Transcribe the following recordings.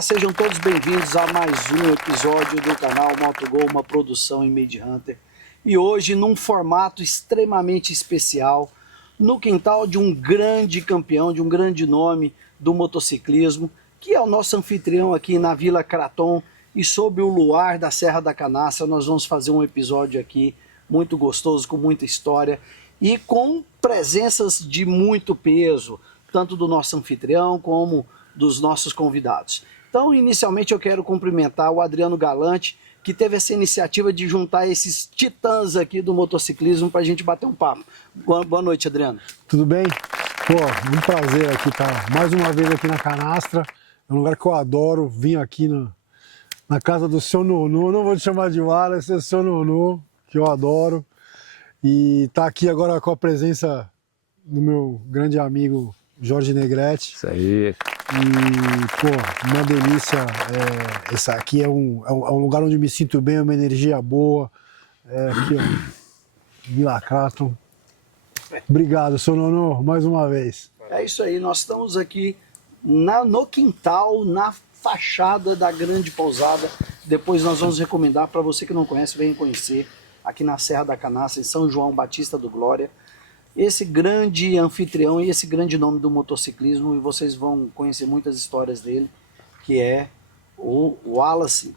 Olá, sejam todos bem-vindos a mais um episódio do canal MotoGo, uma produção em Made Hunter. E hoje, num formato extremamente especial, no quintal de um grande campeão, de um grande nome do motociclismo, que é o nosso anfitrião aqui na Vila Craton, e sob o luar da Serra da Canastra, nós vamos fazer um episódio aqui muito gostoso, com muita história e com presenças de muito peso, tanto do nosso anfitrião como dos nossos convidados. Então, inicialmente eu quero cumprimentar o Adriano Galante, que teve essa iniciativa de juntar esses titãs aqui do motociclismo para a gente bater um papo. Boa noite, Adriano. Tudo bem? Pô, um prazer aqui estar mais uma vez aqui na Canastra. É um lugar que eu adoro. Vim aqui na casa do seu Nonô, não vou te chamar de Wallace, é o seu Nonô, que eu adoro. E tá aqui agora com a presença do meu grande amigo Jorge Negrete. Isso aí. E, pô, uma delícia. Esse aqui é um lugar onde me sinto bem, uma energia boa. Aqui, ó, Vila Craton. Obrigado, seu Nonô, mais uma vez. É isso aí, nós estamos aqui no quintal, na fachada da grande pousada. Depois nós vamos recomendar para você que não conhece, venha conhecer aqui na Serra da Canastra, em São João Batista do Glória. Esse grande anfitrião e esse grande nome do motociclismo, e vocês vão conhecer muitas histórias dele, que é o Wallace.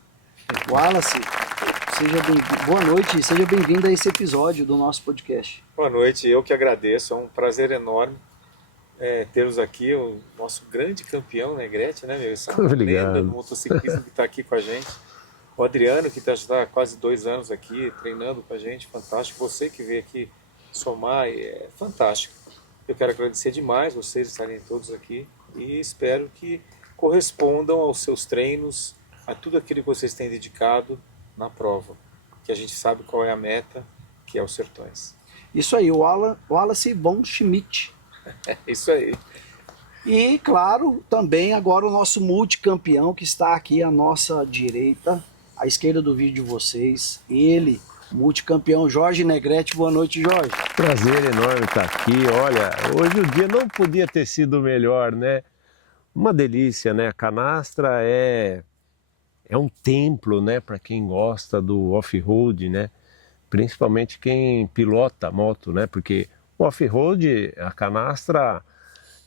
Wallace, boa noite e seja bem-vindo a esse episódio do nosso podcast. Boa noite, eu que agradeço, é um prazer enorme tê-los aqui, o nosso grande campeão, Negrete, né, meu? Essa lenda do motociclismo que está aqui com a gente. O Adriano, que está há quase 2 anos aqui, treinando com a gente, fantástico. Você que veio aqui somar, é fantástico. Eu quero agradecer demais vocês estarem todos aqui e espero que correspondam aos seus treinos, a tudo aquilo que vocês têm dedicado na prova, que a gente sabe qual é a meta, que é os Sertões. Isso aí, o Wallace von Schmidt. É isso aí. E, claro, também agora o nosso multicampeão que está aqui à nossa direita, à esquerda do vídeo de vocês, ele, multicampeão Jorge Negrete. Boa noite, Jorge. Prazer enorme estar aqui. Olha, hoje o dia não podia ter sido melhor, né? Uma delícia, né? A Canastra é um templo, né? Para quem gosta do off-road, né? Principalmente quem pilota moto, né? Porque o off-road, a Canastra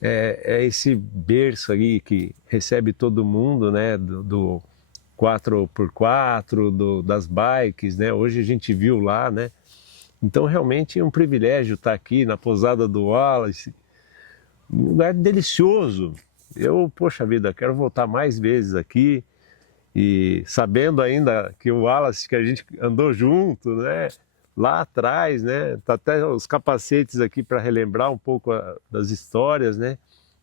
é esse berço aí que recebe todo mundo, né? Do 4x4, das bikes, né? Hoje a gente viu lá, né? Então realmente é um privilégio estar aqui na pousada do Wallace, um lugar delicioso. Eu, poxa vida, quero voltar mais vezes aqui e sabendo ainda que o Wallace, que a gente andou junto, né? Lá atrás, né? Tá até os capacetes aqui para relembrar um pouco das histórias, né?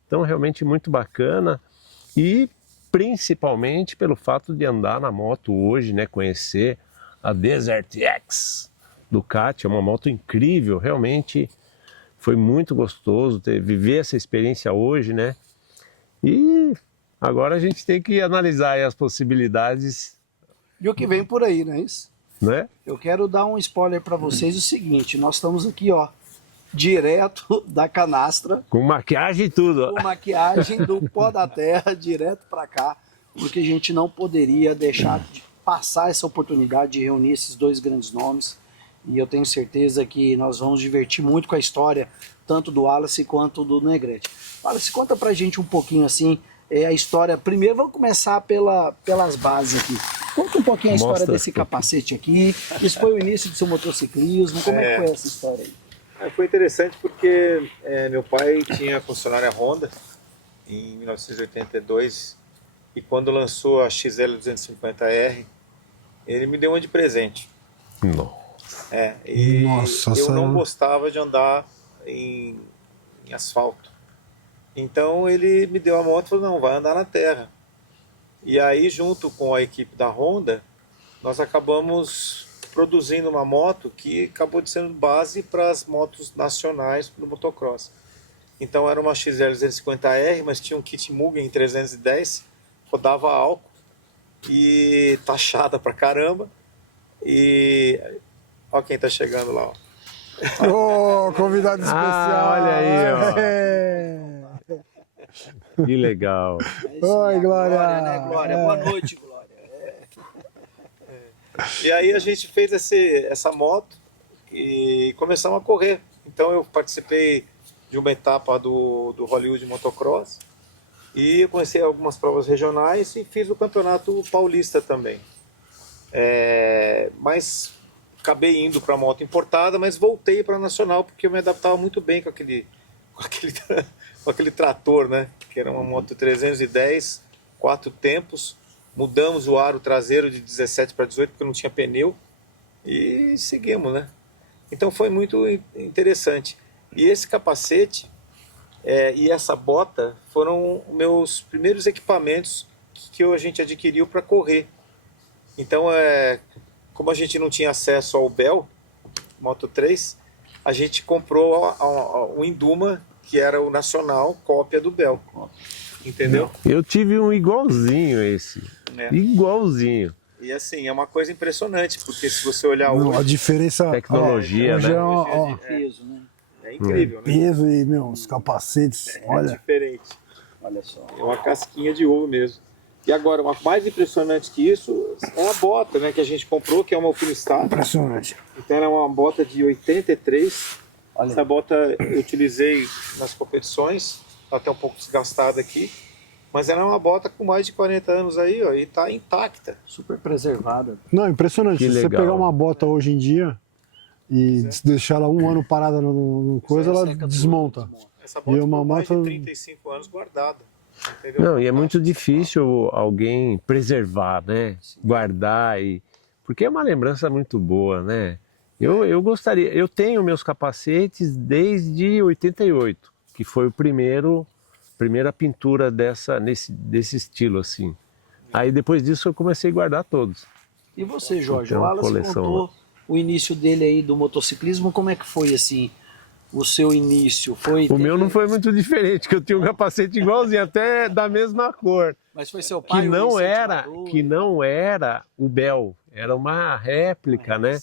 Então realmente muito bacana e principalmente pelo fato de andar na moto hoje, né? Conhecer a Desert X Ducati, é uma moto incrível, realmente foi muito gostoso viver essa experiência hoje, né? E agora a gente tem que analisar aí as possibilidades. E o que vem por aí, não é isso? Né? Eu quero dar um spoiler para vocês, o seguinte, nós estamos aqui, ó, direto da Canastra. Com maquiagem e tudo. Com maquiagem do pó da terra, direto para cá, porque a gente não poderia deixar de passar essa oportunidade de reunir esses dois grandes nomes. E eu tenho certeza que nós vamos divertir muito com a história, tanto do Wallace quanto do Negrete. Wallace, conta pra gente um pouquinho assim, a história. Primeiro vamos começar pelas bases aqui. Conta um pouquinho a história desse capacete aqui. Isso foi o início do seu motociclismo. Como é que foi essa história aí? Foi interessante porque meu pai tinha a concessionária Honda em 1982 e quando lançou a XL 250R, ele me deu uma de presente. Nossa. Nossa, eu não gostava de andar em asfalto. Então ele me deu a moto e falou, não, vai andar na terra. E aí, junto com a equipe da Honda, nós acabamos produzindo uma moto que acabou de ser base para as motos nacionais do motocross. Então era uma XL 250R, mas tinha um kit Mugen 310, rodava álcool e taxada pra caramba. E olha quem tá chegando lá, ó. Convidado especial. Olha aí, ó. Que legal. É isso Oi, aí, a Glória. né, Glória? Boa noite, Glória. E aí a gente fez essa moto e começamos a correr. Então eu participei de uma etapa do Hollywood Motocross e eu comecei algumas provas regionais e fiz o campeonato paulista também. Mas acabei indo para moto importada, mas voltei para a nacional porque eu me adaptava muito bem com aquele trator, né? Que era uma moto 310, 4 tempos. Mudamos o aro traseiro de 17 para 18 porque não tinha pneu e seguimos, né? Então foi muito interessante. E esse capacete e essa bota foram meus primeiros equipamentos que a gente adquiriu para correr. Então, como a gente não tinha acesso ao Bell Moto 3, a gente comprou o Induma, que era o nacional, cópia do Bell. Entendeu? Eu tive um igualzinho esse. Igualzinho. E assim, é uma coisa impressionante, porque se você olhar Não, hoje, a diferença... Tecnologia, hoje né? ó, Peso, né? é incrível, né? peso e, meu, os capacetes, É olha. diferente. Olha só. É uma casquinha de ovo mesmo. E agora, o mais impressionante que isso é a bota, né, que a gente comprou, que é uma Alpinistar. Impressionante. Então ela é uma bota de 83. Olha. Essa bota eu utilizei nas competições, está até um pouco desgastada aqui. Mas ela é uma bota com mais de 40 anos aí, ó, e está intacta. Super preservada. Não, impressionante. Que Se você legal. pegar uma bota hoje em dia e deixar ela um ano parada no coisa, ela Seca tudo, desmonta. Essa bota E uma ficou mais de moto- 35 anos guardada. Entendeu? Não, e é muito difícil alguém preservar, né? Guardar porque é uma lembrança muito boa, né? Eu gostaria, eu tenho meus capacetes desde 88, que foi primeira pintura desse estilo assim. Aí depois disso eu comecei a guardar todos. E você, Jorge? Tem O uma Wallace coleção contou o início dele aí do motociclismo. Como é que foi, assim, o seu início? O meu não foi muito diferente, que eu tinha um capacete igualzinho, até da mesma cor. Mas foi seu pai Que o não incentivador? era o Bell, era uma réplica, né?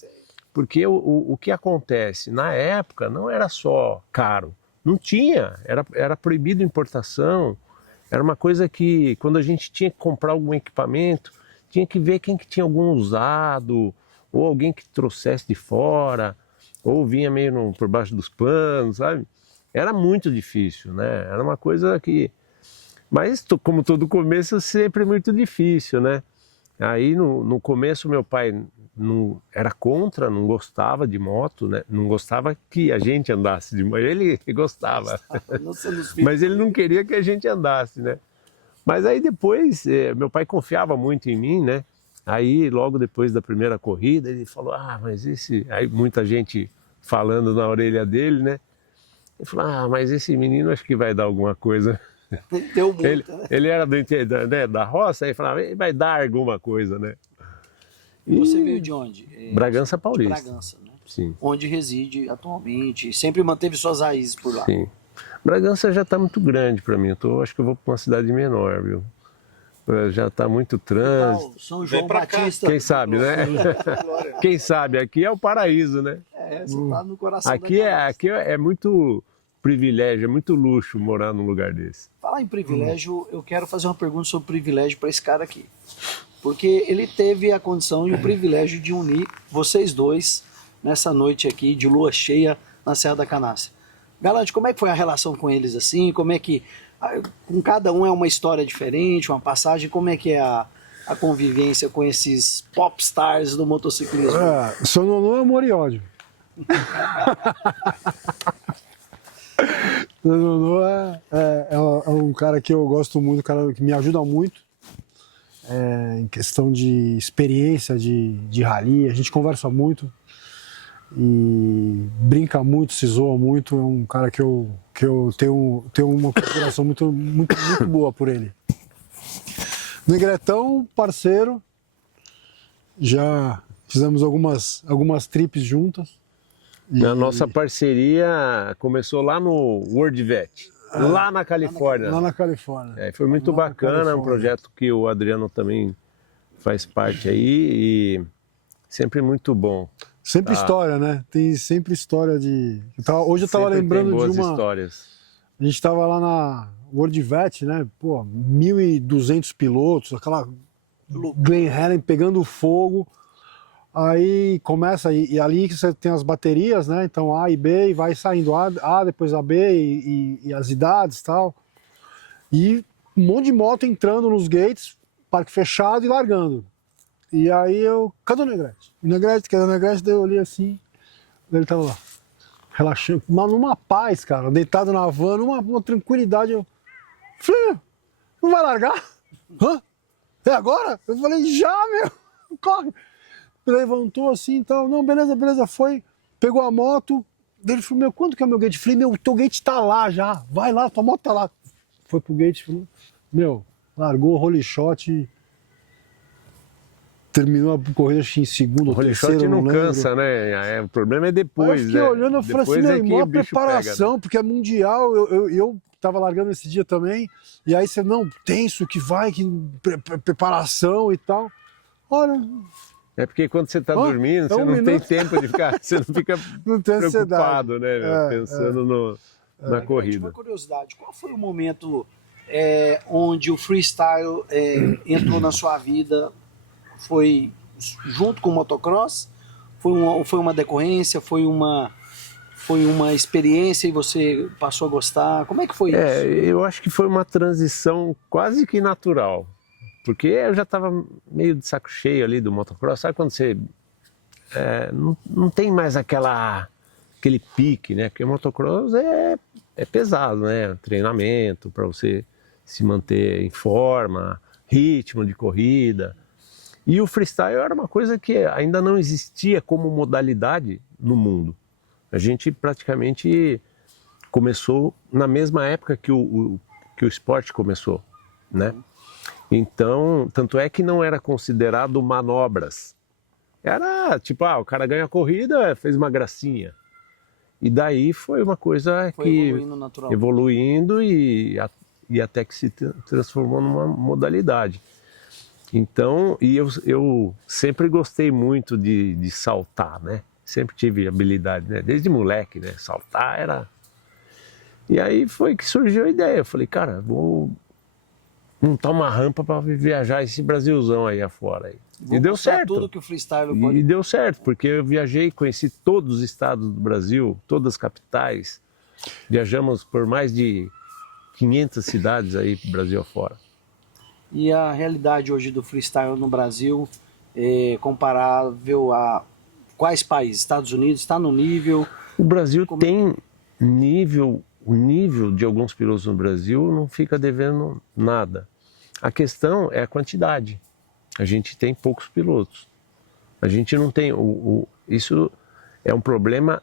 Porque o que acontece? Na época não era só caro, não tinha, era proibido importação, era uma coisa que quando a gente tinha que comprar algum equipamento, tinha que ver quem que tinha algum usado, ou alguém que trouxesse de fora, ou vinha meio por baixo dos panos, sabe? Era muito difícil, né? Era uma coisa que... Mas como todo começo, é sempre muito difícil, né? Aí no começo meu pai não era contra, não gostava de moto, né? Não gostava que a gente andasse de moto. Ele gostava, mas ele não queria que a gente andasse, né? Mas aí depois, meu pai confiava muito em mim, né? Aí logo depois da primeira corrida, ele falou, mas esse... Aí muita gente falando na orelha dele, né? Ele falou, mas esse menino acho que vai dar alguma coisa. Deu multa, né? Ele era da roça, aí falava, ele vai dar alguma coisa, né? E você veio de onde? Bragança De Paulista. Bragança, né? Sim, Onde reside atualmente. Sempre manteve suas raízes por lá. sim. Bragança já está muito grande para mim. Acho que eu vou para uma cidade menor, viu? Já está muito trânsito. São Vem João pra cá. Batista. Quem sabe, né? Quem sabe? Aqui é o paraíso, né? Você tá no coração Aqui da galáxia. aqui é muito privilégio, é muito luxo morar num lugar desse. Falar em privilégio, eu quero fazer uma pergunta sobre privilégio para esse cara aqui. Porque ele teve a condição e o privilégio de unir vocês dois nessa noite aqui de lua cheia na Serra da Canastra. Galante, como é que foi a relação com eles assim? Como é que... Com cada um é uma história diferente, uma passagem. Como é que é a convivência com esses popstars do motociclismo? Seu Nonô é amor e ódio. Seu Nonô é um cara que eu gosto muito, um cara que me ajuda muito em questão de experiência de rally. A gente conversa muito e brinca muito, se zoa muito. É um cara que eu tenho uma consideração muito boa por ele. Negretão, parceiro, já fizemos algumas trips juntas. A nossa parceria começou lá no World Vet, lá na Califórnia. Lá na Califórnia. Foi muito bacana, um projeto que o Adriano também faz parte aí e sempre muito bom. Sempre história, né? Tem sempre história de... Hoje eu estava lembrando tem boas de uma... histórias. A gente estava lá World Vet, né? Pô, 1.200 pilotos, aquela Glen Helen pegando fogo. Aí começa, e ali você tem as baterias, né? Então A e B, e vai saindo A depois a B e as idades e tal. E um monte de moto entrando nos gates, parque fechado e largando. E aí eu, cadê o Negrete? O Negrete, cadê o Negrete? Daí eu olhei assim, ele tava lá, relaxando, mas numa paz, cara, deitado na van, numa tranquilidade. Eu falei, não vai largar? Hã? É agora? Eu falei, já, meu, corre. Levantou assim e tal, não, beleza, foi, pegou a moto, ele falou, meu, quanto que é o meu gate? Eu falei, meu, teu gate tá lá já, vai lá, tua moto tá lá. Foi pro gate, falou, meu, largou o holy shot, terminou a corrida acho que em segundo ou O holy terceiro, shot não lembro. cansa, né? O problema é depois, Aí eu fiquei né? olhando, eu falei assim, Depois meu, é que maior o bicho preparação, pega, né? porque é mundial, eu tava largando esse dia também, e aí você, não, tenso, que vai, que preparação e tal. Olha, É porque quando você está Ó, dormindo, é você um não tem minuto. tempo de ficar, você não fica não tem ansiedade. preocupado, né? Meu? Pensando na Uma corrida. curiosidade, qual foi o momento onde o freestyle entrou na sua vida? Foi junto com o motocross? Foi uma decorrência? Foi uma experiência e você passou a gostar? Como é que foi isso? Eu acho que foi uma transição quase que natural. Porque eu já estava meio de saco cheio ali do motocross. Sabe quando você não tem mais aquele pique, né? Porque o motocross é pesado, né? Treinamento para você se manter em forma, ritmo de corrida. E o freestyle era uma coisa que ainda não existia como modalidade no mundo. A gente praticamente começou na mesma época que o esporte começou, né? Então, tanto é que não era considerado manobras. Era tipo, o cara ganha a corrida, fez uma gracinha. E daí foi uma coisa Foi que evoluindo naturalmente. evoluindo e até que se transformou numa modalidade. Então, e eu sempre gostei muito de saltar, né? Sempre tive habilidade, né? Desde moleque, né? Saltar era... E aí foi que surgiu a ideia. Eu falei, cara, vou montar uma rampa para viajar esse Brasilzão aí afora. Aí. E deu certo. Tudo que o freestyle pode... E deu certo, porque eu viajei, conheci todos os estados do Brasil, todas as capitais. Viajamos por mais de 500 cidades aí pro Brasil afora. E a realidade hoje do freestyle no Brasil é comparável a quais países? Estados Unidos está no nível... O Brasil tem nível... O nível de alguns pilotos no Brasil não fica devendo nada. A questão é a quantidade. A gente tem poucos pilotos. A gente não tem... Isso é um problema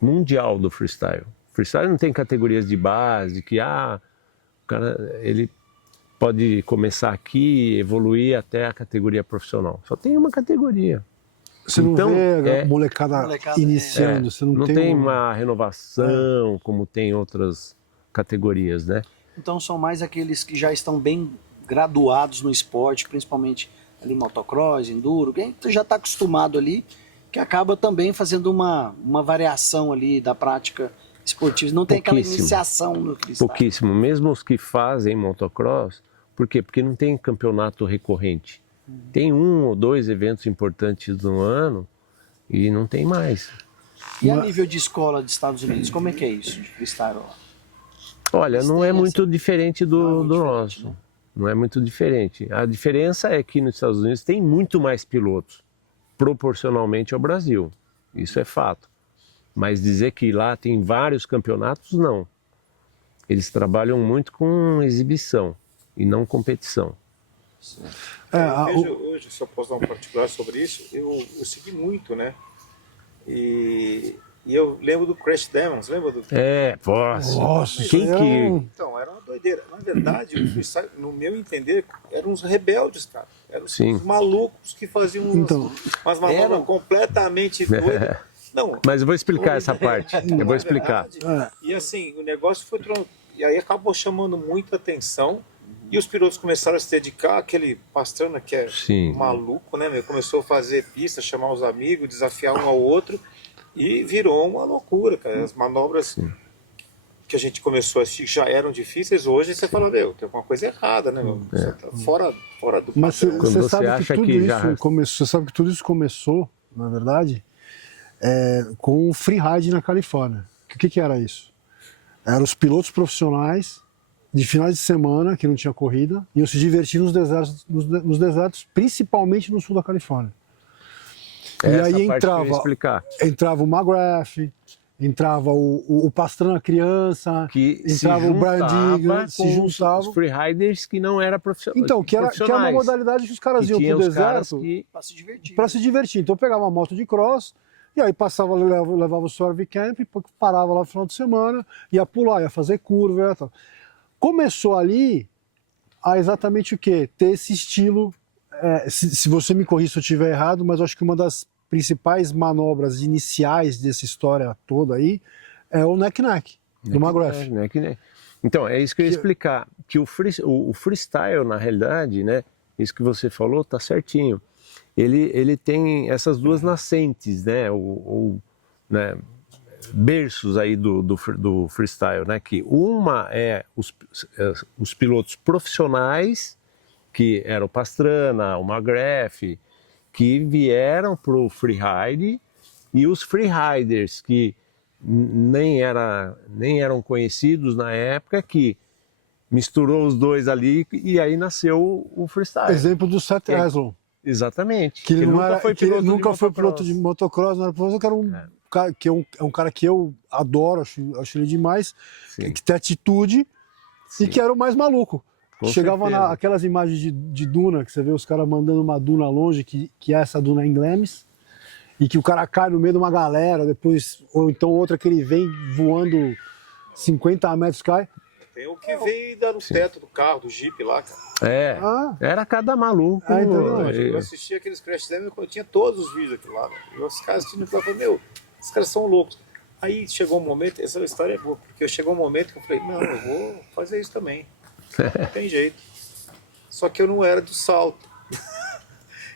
mundial do freestyle. O freestyle não tem categorias de base, que o cara ele pode começar aqui e evoluir até a categoria profissional. Só tem uma categoria. Você não vê a molecada iniciando, você não tem uma renovação como tem outras categorias, né? Então são mais aqueles que já estão bem graduados no esporte, principalmente ali motocross, enduro, quem já está acostumado ali, que acaba também fazendo uma variação ali da prática esportiva. Não tem aquela iniciação no freestyle. Pouquíssimo. Mesmo os que fazem motocross, por quê? Porque não tem campeonato recorrente. Tem 1 ou 2 eventos importantes no ano e não tem mais. E a nível de escola dos Estados Unidos, como é que é isso de freestyle lá? Olha, não é muito diferente do nosso. Né? Não é muito diferente. A diferença é que nos Estados Unidos tem muito mais pilotos, proporcionalmente ao Brasil. Isso é fato. Mas dizer que lá tem vários campeonatos, não. Eles trabalham muito com exibição e não competição. Eu vejo hoje, se eu posso dar um particular sobre isso, eu segui muito, né? E eu lembro do Crash Demons, lembra do... Nossa, quem que... Então, era uma doideira. Na verdade, o freestyle, no meu entender, eram uns rebeldes, cara. Eram uns malucos que faziam umas manobras completamente doidas. Não, mas eu vou explicar essa parte. Eu vou explicar. Verdade, e assim, o negócio foi... E aí acabou chamando muita atenção. E os pilotos começaram a se dedicar àquele Pastrana que é maluco, né? Meu? Começou a fazer pista, chamar os amigos, desafiar um ao outro. E virou uma loucura, cara. As manobras que a gente começou a assistir já eram difíceis, hoje você fala, meu, tem alguma coisa errada, né, meu? Você tá fora do Mas padrão. Quando você você sabe que acha tudo que isso já- começou, você sabe que tudo isso começou, na verdade, com o freeride na Califórnia. O que era isso? Eram os pilotos profissionais de finais de semana, que não tinha corrida, iam se divertir nos desertos, principalmente no sul da Califórnia. E Essa aí parte que eu ia explicar. entrava o McGrath, entrava o Pastrana criança, Que entrava se o Brian juntava Deegan, se com juntava. os freeriders que não eram Então, que era uma profissionais. modalidade que os caras Que iam tinha pro os caras deserto que... Para se divertir. para se divertir. Então eu pegava uma moto de cross, e aí passava, levava o Survey Camp, parava lá no final de semana, ia pular, ia fazer curva e tal. Começou ali a exatamente o quê? Ter esse estilo, se você me corrija se eu estiver errado, mas eu acho que uma das principais manobras iniciais dessa história toda aí é o neck-neck, do McGrath. Então, é isso que eu ia explicar, que o freestyle, na realidade, né, isso que você falou, tá certinho. Ele tem essas duas nascentes, né, né, berços aí do freestyle, né, que uma é os pilotos profissionais, que eram o Pastrana, o McGrath, que vieram pro freeride, e os freeriders que nem eram conhecidos na época, que misturou os dois ali e aí nasceu o freestyle. Exemplo do Seth Aslon. Exatamente. Que ele nunca foi piloto de de motocross, não era piloto, que era um cara que eu adoro, acho ele demais, Sim. que tem atitude. Sim. E que era o mais maluco. Com Chegava certeza. aquelas imagens de duna, que você vê os caras mandando uma duna longe, que é essa duna em Glamis, e que o cara cai no meio de uma galera, depois, ou então outra que ele vem voando 50 metros, cai. Tem o que vem dar no teto do carro, do Jeep lá, cara. Era cada maluco. Então, Eu assisti aqueles crash demo, eu tinha todos os vídeos daquilo lá. E os caras assistindo aquilo lá, eu falei, meu, esses caras são loucos. Aí chegou um momento, essa história é boa, porque chegou um momento que eu falei, não, eu vou fazer isso também. Não tem jeito. Só que eu não era do salto.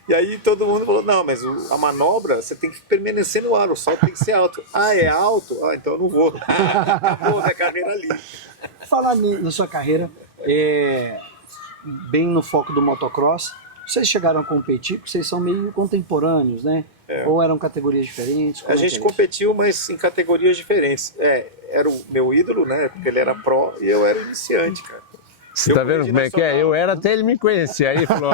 E aí todo mundo falou, não, mas a manobra você tem que permanecer no ar, o salto tem que ser alto. Ah, é alto? Ah, então eu não vou. Acabou minha carreira ali. Falar na sua carreira, bem no foco do motocross, vocês chegaram a competir, porque vocês são meio contemporâneos, né? Ou eram categorias diferentes? A gente competiu, mas em categorias diferentes. Era o meu ídolo, né? Porque ele era pro e eu era iniciante, cara. Você tá vendo como é que é? Eu era até ele me conhecer. Aí falou,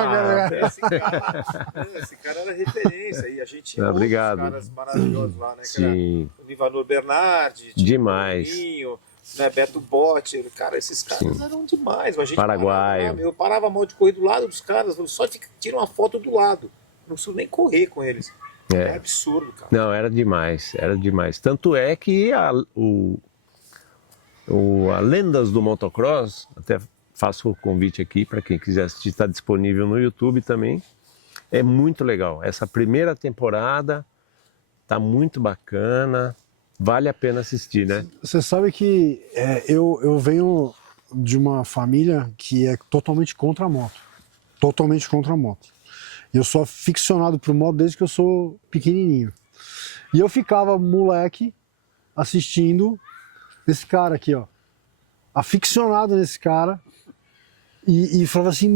esse cara era referência. E a gente tinha outros obrigado. caras maravilhosos lá, né? Sim. O Livanor Bernardi, Demais. O Toninho, né? Beto Botti, cara, esses caras eram demais. A gente Paraguaio. eu parava a mão de correr do lado dos caras, só tira uma foto do lado. Não preciso nem correr com eles. É absurdo, cara. Não, era demais, era demais. Tanto é que a Lendas do Motocross, até faço o convite aqui para quem quiser assistir, está disponível no YouTube também. É muito legal. Essa primeira temporada tá muito bacana, vale a pena assistir, né? Você sabe que eu venho de uma família que é totalmente contra a moto. Totalmente contra a moto. Eu sou aficionado por moto desde que eu sou pequenininho. E eu ficava moleque assistindo esse cara aqui, ó. Aficionado nesse cara. E falava assim,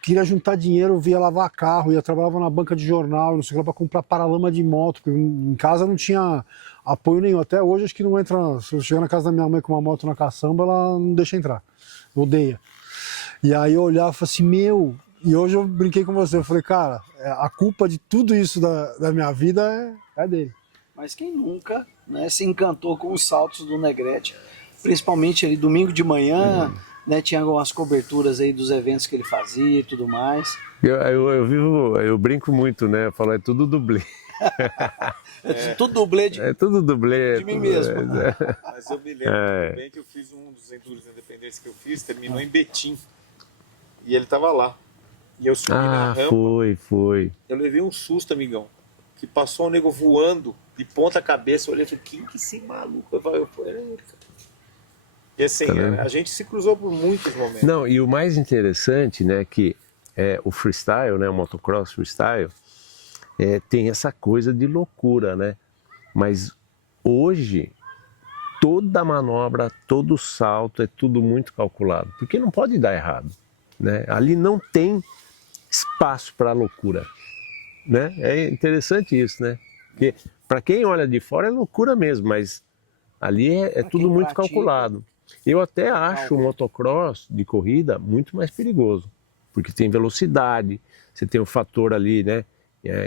queria juntar dinheiro, ia lavar carro, trabalhava na banca de jornal, não sei o que lá, pra comprar paralama de moto, porque em casa não tinha apoio nenhum. Até hoje acho que não entra, se eu chegar na casa da minha mãe com uma moto na caçamba, ela não deixa entrar, odeia. E aí eu olhava e falava assim, e hoje eu brinquei com você, eu falei, cara, a culpa de tudo isso da minha vida é dele. Mas quem nunca, né, se encantou com os saltos do Negrete, principalmente ali domingo de manhã, né, tinha algumas coberturas aí dos eventos que ele fazia e tudo mais. Eu brinco muito, né? Eu falo, é tudo dublê. Tudo dublê É tudo dublê. de mim mesmo. Mas eu me lembro bem que eu fiz um dos Enduros da Independência que eu fiz, terminou em Betim. E ele tava lá. E eu subi na rampa. Foi. Eu levei um susto, amigão. Que passou um nego voando de ponta cabeça. Eu olhei e falei, quem que esse maluco? Eu falei, era ele, cara. E assim, a gente se cruzou por muitos momentos. Não, e o mais interessante, né, que o freestyle, né, o motocross freestyle, tem essa coisa de loucura, né? Mas hoje toda manobra, todo salto, é tudo muito calculado, porque não pode dar errado, né? Ali não tem espaço para loucura, né? É interessante isso, né? Porque para quem olha de fora é loucura mesmo, mas ali é Pra tudo quem muito pratica, calculado. Eu até acho o calma. motocross de corrida muito mais perigoso, porque tem velocidade, você tem o fator ali, né?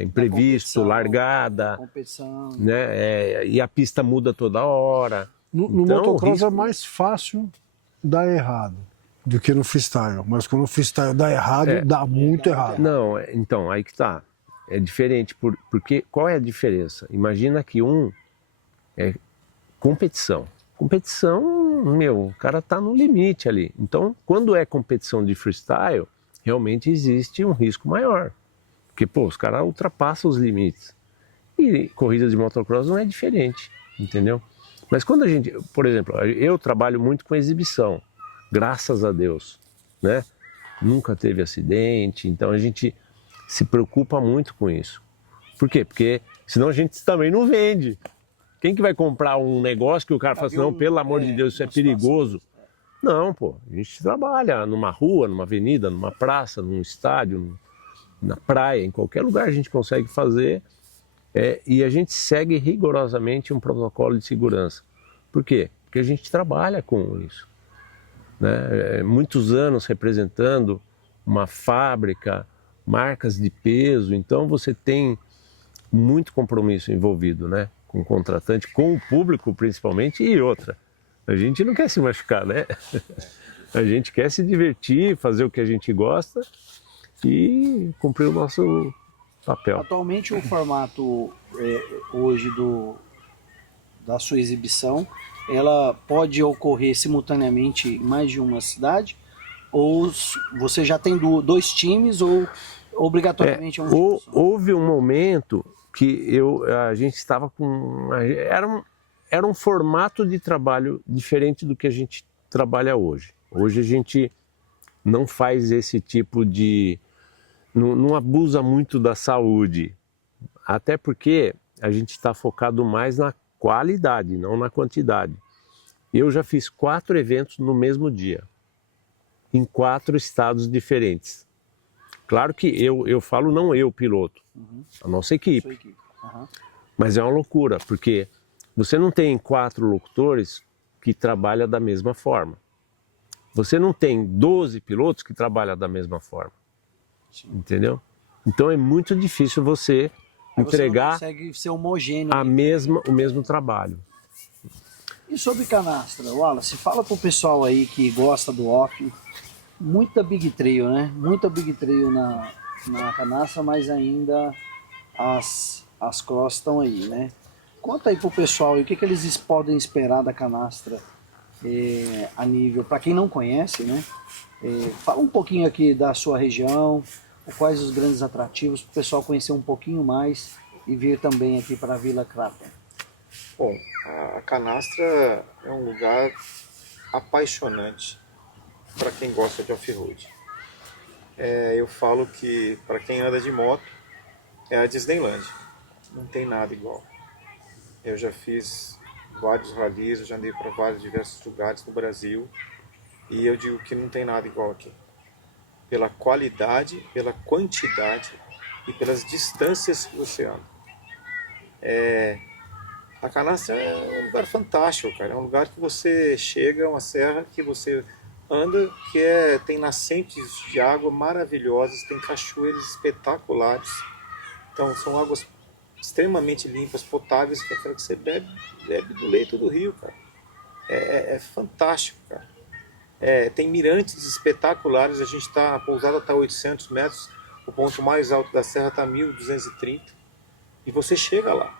Imprevisto, competição, largada, competição. né? E a pista muda toda hora. No Então, o motocross risco- é mais fácil dar errado do que no freestyle. Mas quando o freestyle dá errado, É. dá muito errado. Não, então, aí que tá. É diferente, porque qual é a diferença? Imagina que um é competição. Competição, meu, o cara tá no limite ali. Então, quando é competição de freestyle, realmente existe um risco maior. Porque, pô, os caras ultrapassam os limites. E corrida de motocross não é diferente, entendeu? Mas quando a gente, por exemplo, eu trabalho muito com exibição, graças a Deus, né? Nunca teve acidente, então a gente se preocupa muito com isso. Por quê? Porque senão a gente também não vende. Quem que vai comprar um negócio que o cara fala assim, não, pelo amor de Deus, isso é perigoso? Não, pô, a gente trabalha numa rua, numa avenida, numa praça, num estádio, na praia, em qualquer lugar a gente consegue fazer. E a gente segue rigorosamente um protocolo de segurança. Por quê? Porque a gente trabalha com isso, né? Muitos anos representando uma fábrica, marcas de peso, então você tem muito compromisso envolvido, né? Com o contratante, com o público principalmente, e outra. A gente não quer se machucar, né? A gente quer se divertir, fazer o que a gente gosta e cumprir o nosso papel. Atualmente o formato hoje da sua exibição, ela pode ocorrer simultaneamente em mais de uma cidade? Ou você já tem dois times ou obrigatoriamente é um time só? Houve um momento que a gente estava com... Era um formato de trabalho diferente do que a gente trabalha hoje. Hoje a gente não faz esse tipo de... Não abusa muito da saúde. Até porque a gente está focado mais na qualidade, não na quantidade. Eu já fiz 4 eventos no mesmo dia, em 4 estados diferentes. Claro que eu falo não eu, piloto, a nossa equipe. Sua equipe. Uhum. Mas é uma loucura, porque você não tem 4 locutores que trabalham da mesma forma. Você não tem 12 pilotos que trabalham da mesma forma. Sim. Entendeu? Então é muito difícil você entregar você não consegue ser homogêneo. o mesmo trabalho. E sobre canastra, Wallace, fala pro pessoal aí que gosta do off, muita Big Trail, né? Muita Big Trail na canastra, mas ainda as cross estão aí, né? Conta aí pro pessoal aí o que eles podem esperar da canastra a nível, para quem não conhece, né? Fala um pouquinho aqui da sua região, quais os grandes atrativos, para o pessoal conhecer um pouquinho mais e vir também aqui para a Vila Kraken. Bom, a canastra é um lugar apaixonante para quem gosta de off-road. Eu falo que para quem anda de moto é a Disneyland, não tem nada igual. Eu já fiz vários rallies, eu já andei para vários diversos lugares no Brasil e eu digo que não tem nada igual aqui. Pela qualidade, pela quantidade e pelas distâncias que você anda. A canastra é um lugar fantástico, cara. É um lugar que você chega, uma serra que você anda, que tem nascentes de água maravilhosas, tem cachoeiras espetaculares. Então são águas extremamente limpas, potáveis, que é aquela que você bebe do leito do rio, cara. É fantástico, cara. Tem mirantes espetaculares, a pousada está a 800 metros, o ponto mais alto da serra está a 1.230 e você chega lá.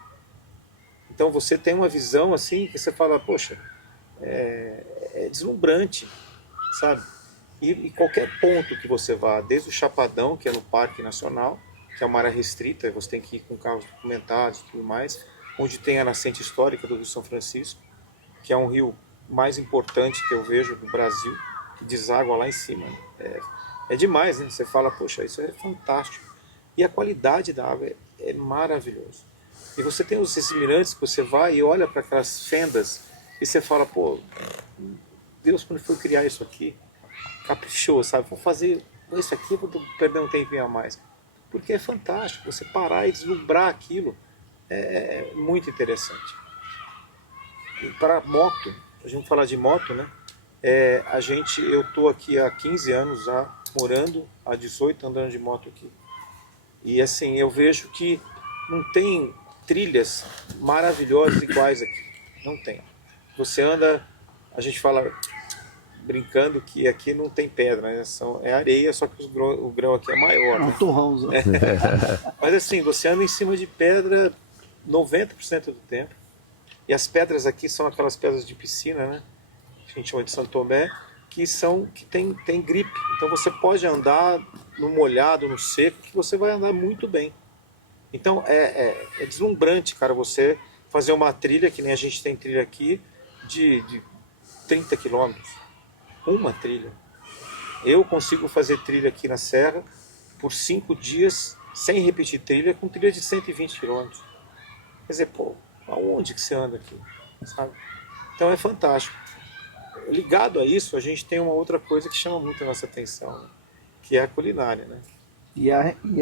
Então você tem uma visão assim que você fala, poxa, é deslumbrante, sabe? E qualquer ponto que você vá, desde o Chapadão, que é no Parque Nacional, que é uma área restrita, você tem que ir com carros documentados e tudo mais, onde tem a nascente histórica do Rio São Francisco, que é um rio mais importante que eu vejo no Brasil, que deságua lá em cima. É demais, né? Você fala, poxa, isso é fantástico. E a qualidade da água é maravilhosa. E você tem esses mirantes que você vai e olha para aquelas fendas E você fala, pô, Deus quando foi criar isso aqui, caprichou, sabe? Vou fazer isso aqui, vou perder um tempinho a mais. Porque é fantástico, você parar e deslumbrar aquilo é muito interessante. E para moto, a gente falar de moto, né? Eu estou aqui há 15 anos já, morando, há 18 andando de moto aqui. E assim, eu vejo que não tem trilhas maravilhosas iguais aqui. Não tem. Você anda, a gente fala brincando que aqui não tem pedra, né? É areia, só que o grão aqui é maior. É um Né? torrãozão. Mas assim, você anda em cima de pedra 90% do tempo. E as pedras aqui são aquelas pedras de piscina, né? Que a gente chama de Santo Tomé, que tem gripe. Então você pode andar no molhado, no seco, que você vai andar muito bem. Então é deslumbrante, cara, você fazer uma trilha, que nem a gente tem trilha aqui, de 30 quilômetros. Uma trilha. Eu consigo fazer trilha aqui na Serra por 5 dias, sem repetir trilha, com trilha de 120 quilômetros. Quer dizer, pô, aonde que você anda aqui? Sabe? Então é fantástico. Ligado a isso, a gente tem uma outra coisa que chama muito a nossa atenção, né? Que é a culinária, né? E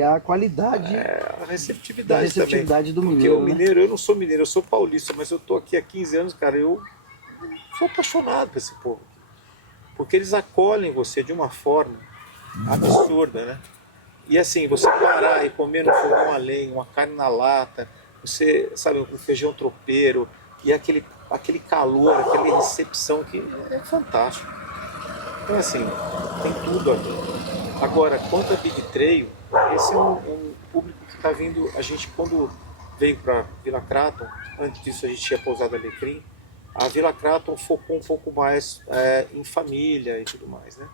a qualidade A da receptividade, receptividade do também. Porque mineiro, o né? mineiro, eu não sou mineiro, eu sou paulista, mas eu tô aqui há 15 anos, cara, eu sou apaixonado por esse povo. Porque eles acolhem você de uma forma absurda, né? E assim, você parar e comer no fogão a lenha, uma carne na lata, você, sabe, um feijão tropeiro, e aquele calor, aquela recepção que é fantástico. Então assim, tem tudo aqui. Agora, quanto a Big Trail, esse é um público que está vindo, a gente quando veio para Vila Craton, antes disso a gente tinha pousado Alecrim, a Vila Craton focou um pouco mais em família e tudo mais, né?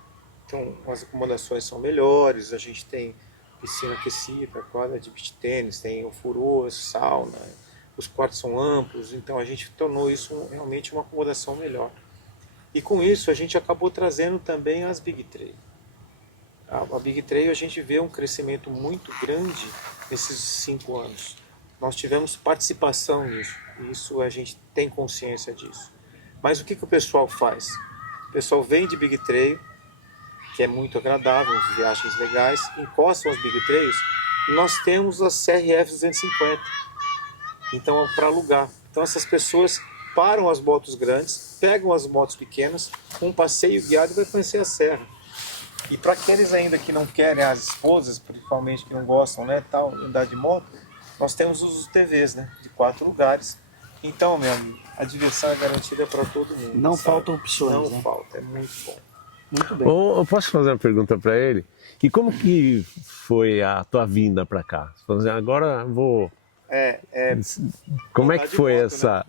Então as acomodações são melhores, a gente tem piscina aquecida, quadra de beach tênis, tem ofurô, sauna, os quartos são amplos, então a gente tornou isso realmente uma acomodação melhor. E com isso a gente acabou trazendo também as Big Trail. A Big Trail a gente vê um crescimento muito grande nesses 5 anos. Nós tivemos participação nisso, e isso a gente tem consciência disso. Mas o que o pessoal faz? O pessoal vem de Big Trail, que é muito agradável, viagens legais, encostam as Big Trails, e nós temos as CRF 250, então é para alugar. Então essas pessoas param as motos grandes, pegam as motos pequenas, com um passeio guiado e vai conhecer a serra. E para aqueles ainda que não querem, as esposas, principalmente que não gostam, né, tal, andar de moto, nós temos os UTVs, né, de 4 lugares. Então, meu amigo, a diversão é garantida para todo mundo. Não sabe? faltam opções, Não né? falta, é muito bom. Muito bem. Eu posso fazer uma pergunta para ele? E como que foi a tua vinda para cá? Você falou assim, agora vou... Como é que Andar de foi moto, essa...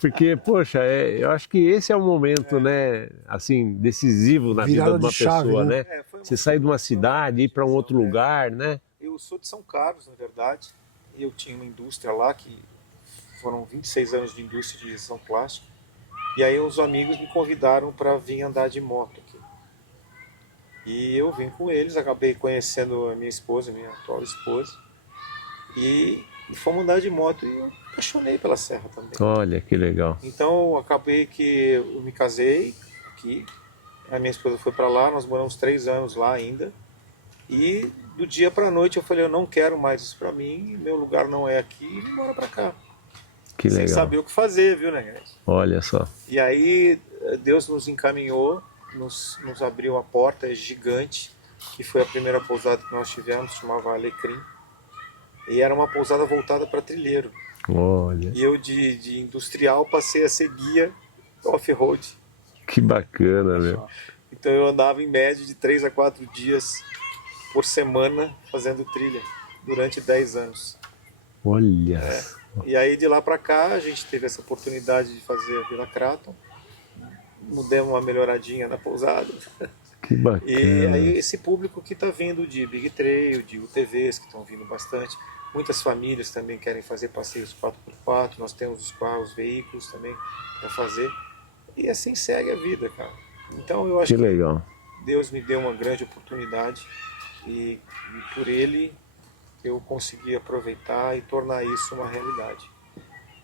Porque, poxa, eu acho que esse é o momento, né, assim, decisivo na Virada vida de uma de chave, pessoa, né? né? Foi uma Você sair de uma cidade, ir para um outro decisão, lugar, né? Eu sou de São Carlos, na verdade. Eu tinha uma indústria lá, que foram 26 anos de indústria de injeção plástica. E aí os amigos me convidaram para vir andar de moto aqui. E eu vim com eles, acabei conhecendo a minha esposa, minha atual esposa. E fomos andar de moto e eu apaixonei pela serra também. Olha, que legal. Então acabei que eu me casei aqui, a minha esposa foi para lá, nós moramos 3 anos lá ainda. E do dia para a noite eu falei, eu não quero mais isso para mim, meu lugar não é aqui, e vim embora para cá. Que Sem legal. saber o que fazer, viu, né? Olha só. E aí Deus nos encaminhou, nos abriu a porta gigante, que foi a primeira pousada que nós tivemos, chamava Alecrim. E era uma pousada voltada para trilheiro. Olha, E eu de industrial passei a ser guia off-road. que bacana, meu. Então eu andava em média de 3 a 4 dias por semana fazendo trilha, durante 10 anos. Olha. E aí de lá para cá a gente teve essa oportunidade de fazer a Vila Craton. Demos uma melhoradinha na pousada. Que bacana. E aí esse público que está vindo de Big Trail, de UTVs, que estão vindo bastante. Muitas famílias também querem fazer passeios 4x4, nós temos os carros, os veículos também para fazer. E assim segue a vida, cara. Então eu acho Que legal. Deus me deu uma grande oportunidade e por ele eu consegui aproveitar e tornar isso uma realidade.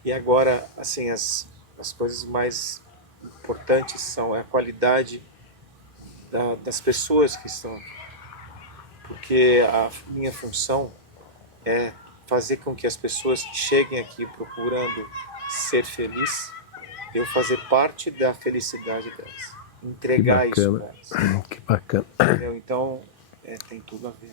E agora, assim, as as coisas mais importantes são a qualidade das pessoas que estão aqui. Porque a minha função é fazer com que as pessoas que cheguem aqui procurando ser feliz, eu fazer parte da felicidade delas, entregar isso para elas. Que bacana. Entendeu? Então, tem tudo a ver.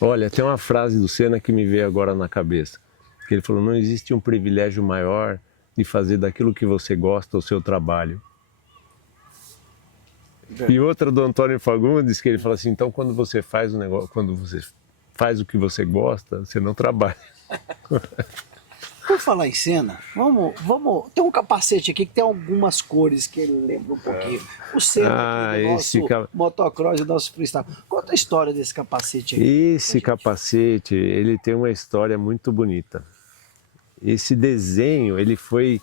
Olha, tem uma frase do Senna que me veio agora na cabeça, que ele falou, não existe um privilégio maior de fazer daquilo que você gosta o seu trabalho. E outra do Antônio Fagundes, que ele fala assim, então quando você faz o negócio, quando você faz o que você gosta, você não trabalha. Por falar em Senna, vamos. Tem um capacete aqui que tem algumas cores que ele lembra um pouquinho. O Senna aqui do nosso motocross, do nosso freestyle. Conta a história desse capacete aí. Esse capacete, ele tem uma história muito bonita. Esse desenho, ele foi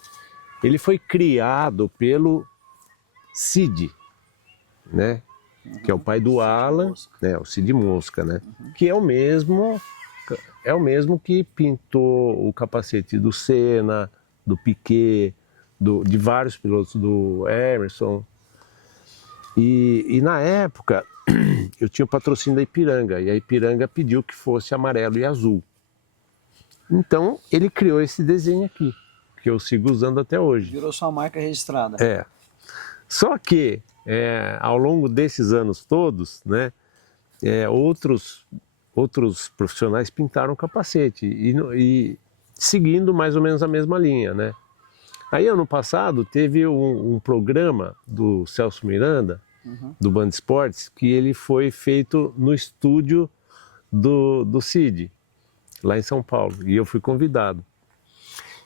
criado pelo Cid, né? Que é o pai do Alan, né? O Cid Mosca, né? Que é o mesmo que pintou o capacete do Senna, do Piquet, de vários pilotos, do Emerson. E na época eu tinha o patrocínio da Ipiranga, e a Ipiranga pediu que fosse amarelo e azul. Então ele criou esse desenho aqui, que eu sigo usando até hoje. Virou sua marca registrada. Só que ao longo desses anos todos, né, outros profissionais pintaram o capacete e seguindo mais ou menos a mesma linha, né? Aí ano passado teve um programa do Celso Miranda, do Band Esportes, que ele foi feito no estúdio do Cid, lá em São Paulo, e eu fui convidado.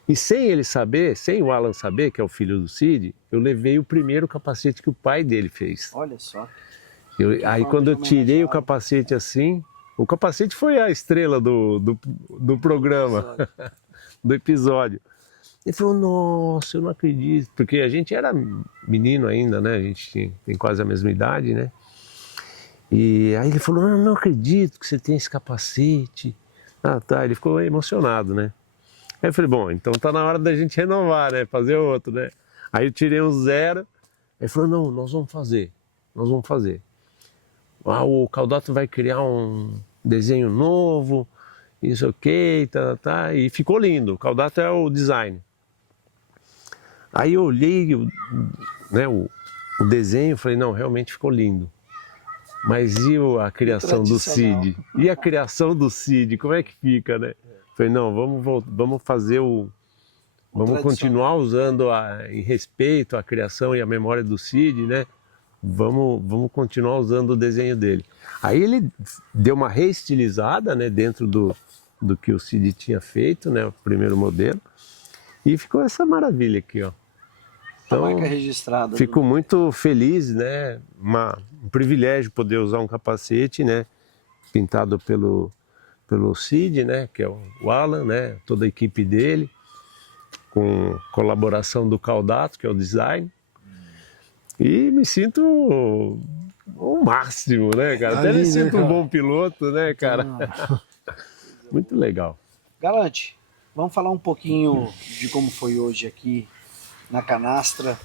E sem ele saber, sem o Alan saber, que é o filho do Cid, eu levei o primeiro capacete que o pai dele fez. Olha só. Aí quando eu tirei o capacete assim, o capacete foi a estrela do programa, do episódio. Ele falou, nossa, eu não acredito, porque a gente era menino ainda, né? A gente tem quase a mesma idade, né? E aí ele falou, não acredito que você tem esse capacete. Ah, tá, ele ficou emocionado, né? Aí eu falei, bom, então tá na hora da gente renovar, né? Fazer outro, né? Aí eu tirei um 0. Aí ele falou, não, nós vamos fazer. Ah, o Caldato vai criar um desenho novo, isso ok, tá. E ficou lindo. O Caldato é o design. Aí eu olhei o desenho e falei, não, realmente ficou lindo. Mas e a criação do Cid? E a criação do Cid, como é que fica, né? Falei, não, vamos fazer vamos continuar usando em respeito à criação e à memória do Cid, né? Vamos continuar usando o desenho dele. Aí ele deu uma reestilizada, né, dentro do que o Cid tinha feito, né, o primeiro modelo, e ficou essa maravilha aqui, ó. Então, a marca registrada. Fico muito feliz, né, um privilégio poder usar um capacete, né, pintado pelo Cid, né, que é o Alan, né, toda a equipe dele, com colaboração do Caldato, que é o design. E me sinto o máximo, né, cara? Até me sinto um bom piloto, né, cara? Muito legal. Galante, vamos falar um pouquinho de como foi hoje aqui na Canastra.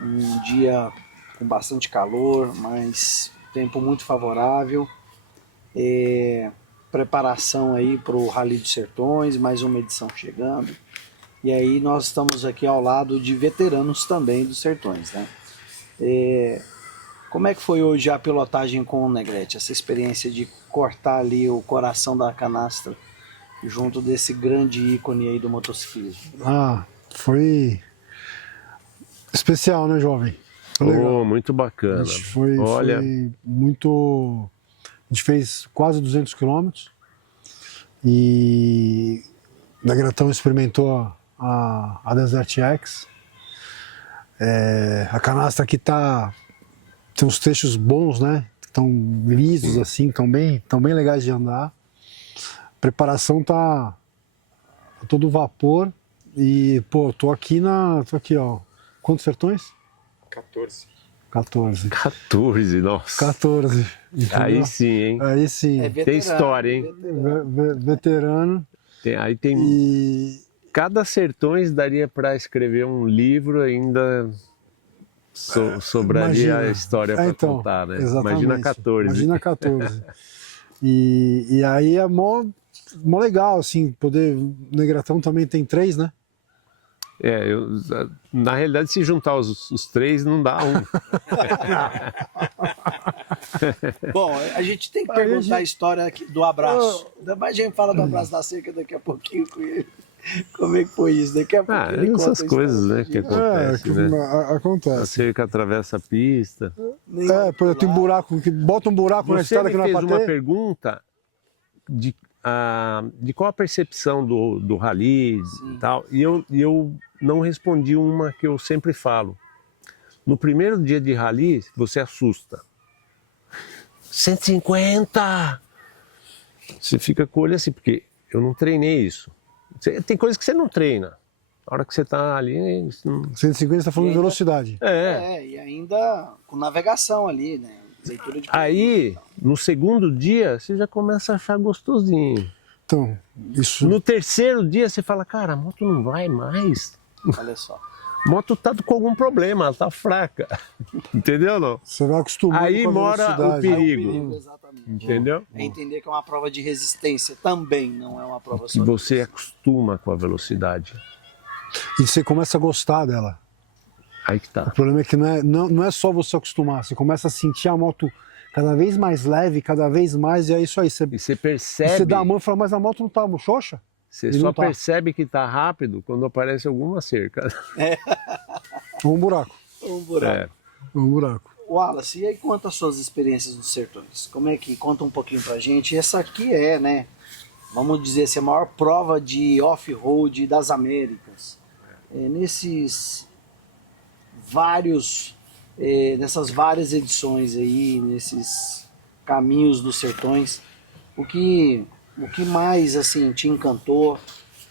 Um dia com bastante calor, mas tempo muito favorável. Preparação aí para o Rally dos Sertões, mais uma edição chegando. E aí nós estamos aqui ao lado de veteranos também dos Sertões, né? Como é que foi hoje a pilotagem com o Negrete? Essa experiência de cortar ali o coração da Canastra junto desse grande ícone aí do motociclismo. Foi especial, né, jovem? Foi legal. Muito bacana. Foi muito... A gente fez quase 200 quilômetros e o Negretão experimentou a Desert X. A Canastra aqui tem uns trechos bons, né? Estão lisos assim, estão bem legais de andar. A preparação tá todo vapor e, pô, tô aqui, ó. Quantos sertões? 14. 14, nossa. 14. Entendeu? Aí sim, hein? Aí sim. Tem história, hein? Veterano. Aí tem... E cada Sertões daria para escrever um livro ainda. Sobraria Imagina. a história para contar, né? Exatamente. Imagina 14. Imagina 14. E aí é mó legal, assim, poder. Negratão também tem 3, né? Na realidade, se juntar os 3, não dá um. Bom, a gente tem que perguntar a história aqui do abraço. Mas a gente fala do abraço da cerca daqui a pouquinho com ele. Como é que foi isso? Daqui a pouco ele conta essas coisas, né, que acontecem, né? Acontece. A cerca atravessa a pista. Pô, tem um buraco, bota um buraco na Você estrada me que não é fez pra uma ter. pergunta de qual a percepção do rally e tal, e eu não respondi uma que eu sempre falo. No primeiro dia de rally, você assusta. 150! Você fica com o olho assim, porque eu não treinei isso. Tem coisas que você não treina. A hora que você tá ali... 150 você está falando de velocidade. E ainda com navegação ali, né? Leitura de Aí, no segundo dia, você já começa a achar gostosinho. Então, isso. No terceiro dia, você fala, cara, a moto não vai mais. Olha só. A moto tá com algum problema, ela tá fraca. Entendeu, não? Você vai acostumando Aí com a mora velocidade. o perigo. Exatamente. Entendeu? É entender que é uma prova de resistência também, não é uma prova Que só. você acostuma com a velocidade. E você começa a gostar dela. Aí que tá. O problema é que não é só você acostumar, você começa a sentir a moto cada vez mais leve, cada vez mais, e é isso aí. Você, E você e percebe... você dá a mão e fala, mas a moto não tá xoxa? Você E só não tá. percebe que tá rápido quando aparece alguma cerca. Um buraco. Um buraco. Um buraco. Wallace, e aí conta as suas experiências nos sertões? Como é que conta um pouquinho pra gente? Essa aqui é, né? Vamos dizer assim, a maior prova de off-road das Américas. Nessas várias edições aí, nesses caminhos dos sertões, o que mais assim te encantou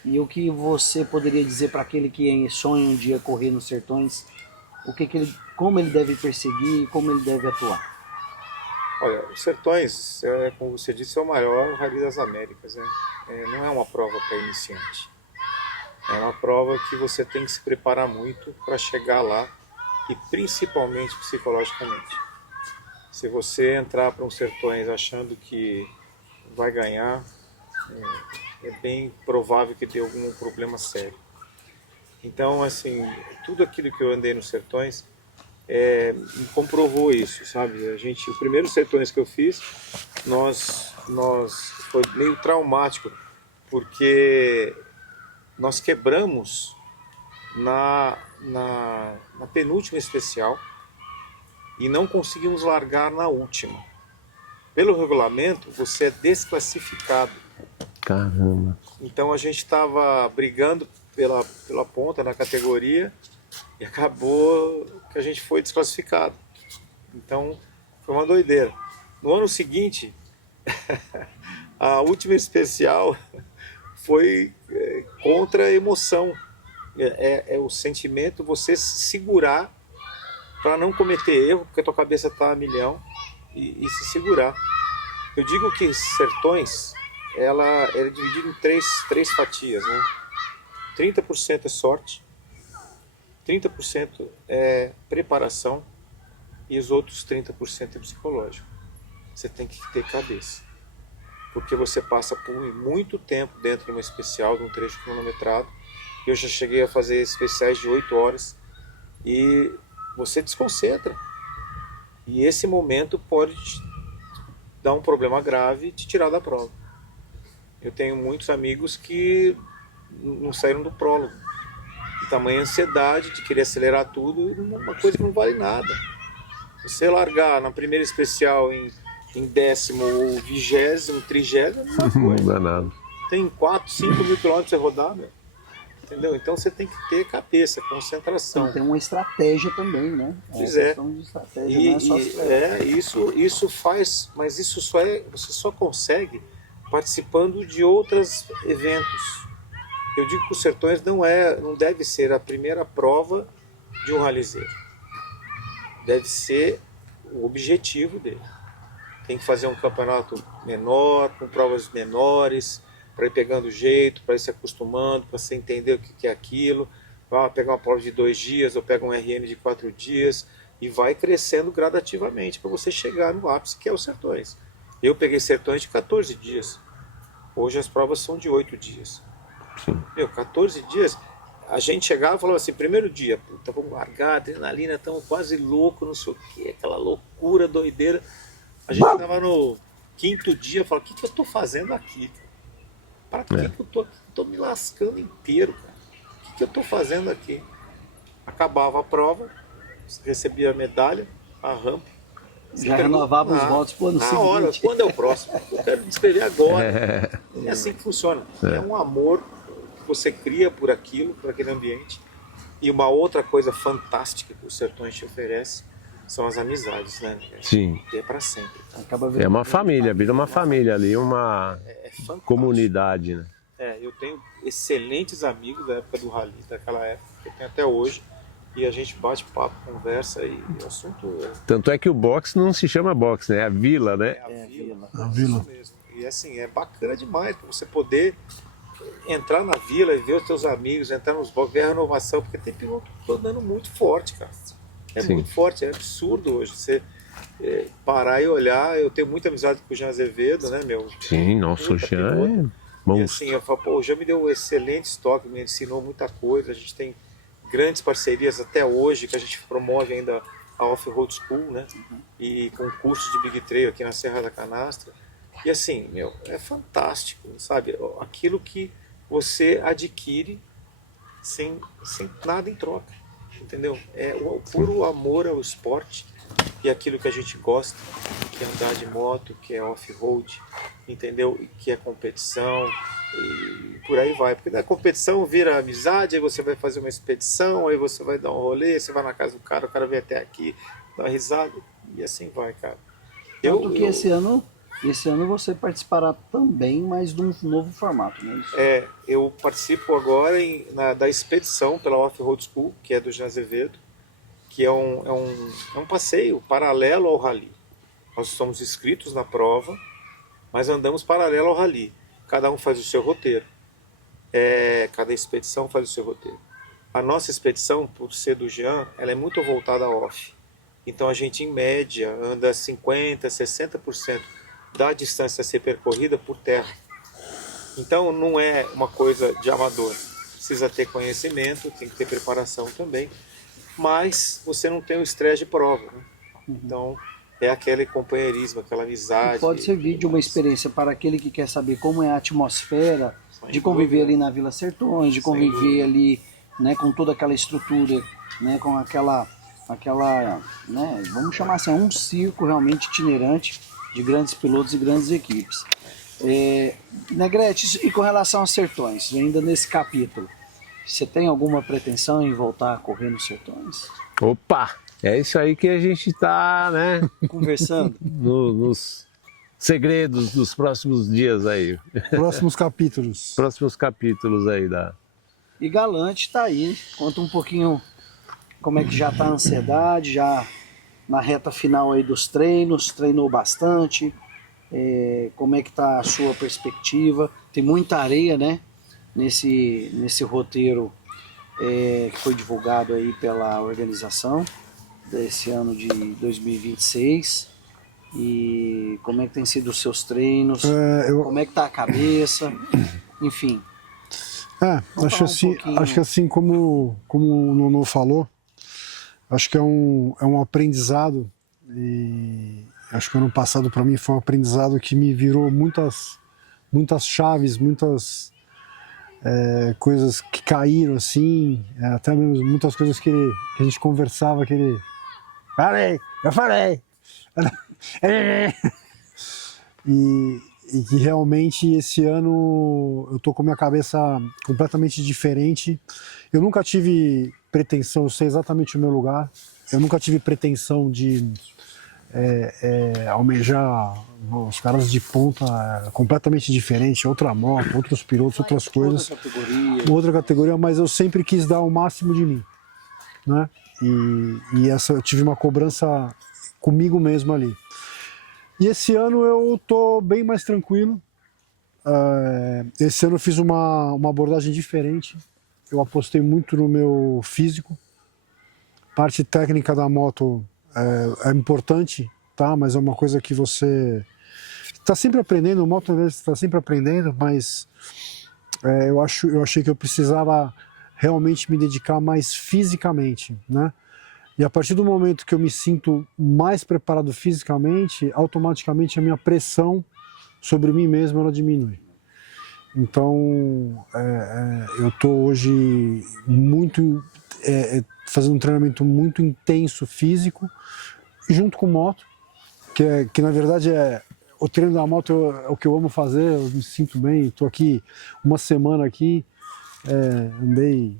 e o que você poderia dizer para aquele que sonha um dia correr nos sertões, como ele deve perseguir, como ele deve atuar? Olha, os Sertões, como você disse, é o maior rally das Américas, né? Não é uma prova para iniciante. É uma prova que você tem que se preparar muito para chegar lá e principalmente psicologicamente. Se você entrar para um Sertões achando que vai ganhar, é bem provável que dê algum problema sério. Então, assim, tudo aquilo que eu andei nos Sertões me comprovou isso, sabe? O primeiro Sertões que eu fiz, foi meio traumático, porque nós quebramos na penúltima especial e não conseguimos largar na última. Pelo regulamento, você é desclassificado. Caramba. Então a gente estava brigando pela ponta na categoria e acabou que a gente foi desclassificado. Então foi uma doideira. No ano seguinte, a última especial foi contra a emoção. É o sentimento, você se segurar para não cometer erro, porque a tua cabeça está a milhão, e se segurar. Eu digo que Sertões, ela é dividida em três fatias, né? 30% é sorte, 30% é preparação e os outros 30% é psicológico. Você tem que ter cabeça, porque você passa por muito tempo dentro de uma especial, de um trecho cronometrado. Eu já cheguei a fazer especiais de 8 horas e você desconcentra. E esse momento pode dar um problema grave e te tirar da prova. Eu tenho muitos amigos que não saíram do prólogo. De tamanha ansiedade de querer acelerar tudo, uma coisa que não vale nada. Você largar na primeira especial em 10º ou 20º, 30º, Não dá nada. tem 4, 5 mil quilômetros a rodar, meu. Entendeu? Então você tem que ter cabeça, concentração. Tem uma estratégia também, né? Pois é. Questão de estratégia, não é só acelerar. Isso faz, mas você só consegue participando de outros eventos. Eu digo que os Sertões não deve ser a primeira prova de um ralizeiro. Deve ser o objetivo dele. Tem que fazer um campeonato menor, com provas menores, ir pegando o jeito, para ir se acostumando, para você entender o que é aquilo. Vai pegar uma prova de 2 dias, ou pega um RN de 4 dias, e vai crescendo gradativamente para você chegar no ápice, que é os Sertões. Eu peguei Sertões de 14 dias. Hoje as provas são de 8 dias. Sim. 14 dias, a gente chegava e falava assim, primeiro dia, puta, vamos largar, adrenalina, estamos quase loucos, não sei o que, aquela loucura, doideira. A gente estava no 5º dia, falava, o que eu estou fazendo aqui? Para que eu estou aqui? Estou me lascando inteiro, cara. O que eu estou fazendo aqui? Acabava a prova, recebia a medalha, a rampa. Já renovava os votos pro ano na seguinte. hora, quando é o próximo? Eu quero me inscrever agora. É assim que funciona. É um amor que você cria por aquilo, por aquele ambiente. E uma outra coisa fantástica que os Sertões te oferece são as amizades, né? Sim. É para sempre. Acaba É uma família, vira uma família ali, uma É fantástico. comunidade, né? Eu tenho excelentes amigos da época do rally, daquela época, que eu tenho até hoje. E a gente bate papo, conversa e o assunto Tanto é que o boxe não se chama boxe, né? É a vila, né? é a vila. A vila. Isso mesmo. E assim, é bacana demais para você poder entrar na vila e ver os teus amigos, entrar nos boxes, ver a renovação, porque tem piloto andando muito forte, cara. É Sim. muito forte, é absurdo hoje. Você parar e olhar, eu tenho muita amizade com o Jean Azevedo, né, meu? Sim, nossa, o Puta Jean piloto. é E monstro. assim, eu falo, pô, o Jean me deu um excelente toque, me ensinou muita coisa, a gente tem grandes parcerias até hoje, que a gente promove ainda a Off-Road School, né? E com curso de Big Trail aqui na Serra da Canastra. E assim, meu, é fantástico, sabe? Aquilo que você adquire sem nada em troca, entendeu? É o puro amor ao esporte e aquilo que a gente gosta, que é andar de moto, que é off-road, entendeu? E que é competição e por aí vai. Porque da competição vira amizade, aí você vai fazer uma expedição, aí você vai dar um rolê, você vai na casa do cara, o cara vem até aqui, dá uma risada e assim vai, cara. Tanto que esse ano você participará também, mas de um novo formato, não é isso? Eu participo agora da expedição pela Off-Road School, que é do Jean Azevedo, que é um passeio paralelo ao rally. Nós somos inscritos na prova, mas andamos paralelo ao rally. Cada um faz o seu roteiro. Cada expedição faz o seu roteiro. A nossa expedição, por ser do Jean, ela é muito voltada a off. Então a gente, em média, anda 50%, 60% da distância a ser percorrida por terra. Então não é uma coisa de amador. Precisa ter conhecimento, tem que ter preparação também, mas você não tem o estresse de prova, né? Então é aquele companheirismo, aquela amizade. E pode servir de uma experiência para aquele que quer saber como é a atmosfera de conviver ali na Vila Sertões, de conviver ali, né, com toda aquela estrutura, né, com aquela, né, vamos chamar assim, um circo realmente itinerante de grandes pilotos e grandes equipes. Negrete, e com relação aos Sertões, ainda nesse capítulo, você tem alguma pretensão em voltar a correr nos Sertões? Opa! É isso aí que a gente está, né? Conversando? Nos segredos dos próximos dias aí. Próximos capítulos. Próximos capítulos aí da... E Galante está aí, conta um pouquinho como é que já está a ansiedade, já na reta final aí dos treinos, treinou bastante, como é que está a sua perspectiva? Tem muita areia, né, nesse roteiro que foi divulgado aí pela organização desse ano de 2026, e como é que tem sido os seus treinos, como é que está a cabeça, enfim. Acho que assim como o Nono falou, acho que é um aprendizado, e acho que o ano passado para mim foi um aprendizado que me virou muitas chaves, muitas coisas que caíram assim, até mesmo muitas coisas que a gente conversava, que ele... Eu falei! E que realmente esse ano eu tô com a minha cabeça completamente diferente. Eu nunca tive pretensão, eu sei exatamente o meu lugar, eu nunca tive pretensão de almejar os caras de ponta completamente diferente, outra moto, outros pilotos, outras coisas, outra categoria, mas eu sempre quis dar o máximo de mim, né? E essa eu tive uma cobrança comigo mesmo ali. E esse ano eu tô bem mais tranquilo. esse ano eu fiz uma abordagem diferente. Eu apostei muito no meu físico. Parte técnica da moto é importante, tá? Mas é uma coisa que você está sempre aprendendo. Moto você está sempre aprendendo, mas eu achei que eu precisava realmente me dedicar mais fisicamente, né? E a partir do momento que eu me sinto mais preparado fisicamente, automaticamente a minha pressão sobre mim mesmo ela diminui. Então, eu estou hoje fazendo um treinamento muito intenso físico, junto com moto, que na verdade o treino da moto é o que eu amo fazer, eu me sinto bem. Estou aqui uma semana aqui, andei